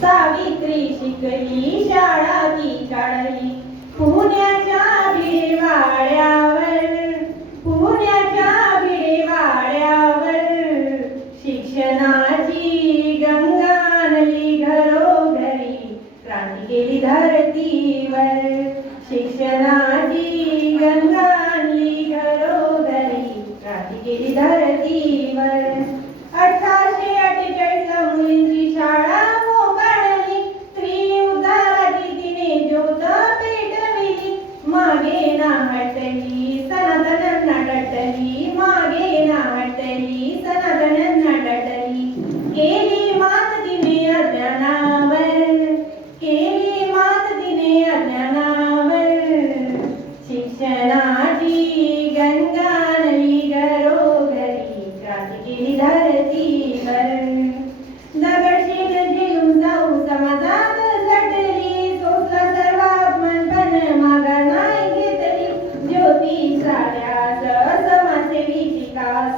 सावित्री शिकली शाळा ती काढली. पुण्याच्या भिवाड्यावर पुण्याच्या भिवाड्यावर शिक्षणाची गंगा आणली घरोघरी क्रांती केली धरतीवर. शिक्षणाची गंगा आणली घरोघरी क्रांती केली धरतीवर.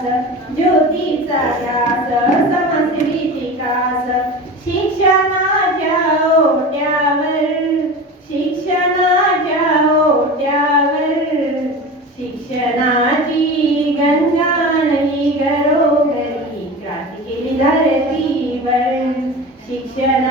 समाजसेवीची ज्योतीचा ज्योती साऱ्यास समाजसेवीची शिक्षणाच्या ओट्यावर शिक्षणाच्या ओट्यावर शिक्षणाची गंगा नदी घरोघरी क्रांती केली धरतीवर शिक्षण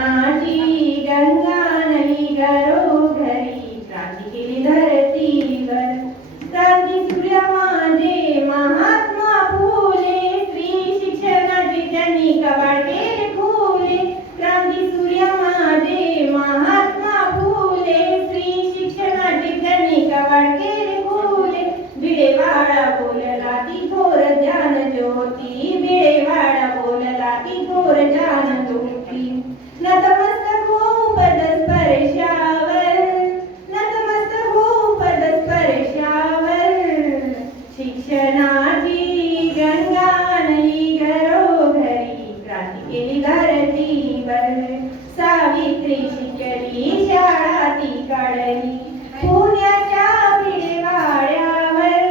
सावित्री शिकली शाळा ती काढली पुण्याच्या पिढेवाड्यावर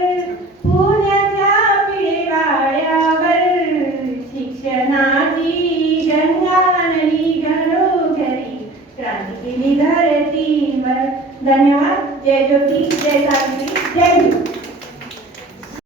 पुण्याच्या पिढेवाड्यावर शिक्षणाची गंगा नदी घरोघरी क्रांती केली धरतीवर धन्यवाद जय ज्योती जय सावित्री जय भीम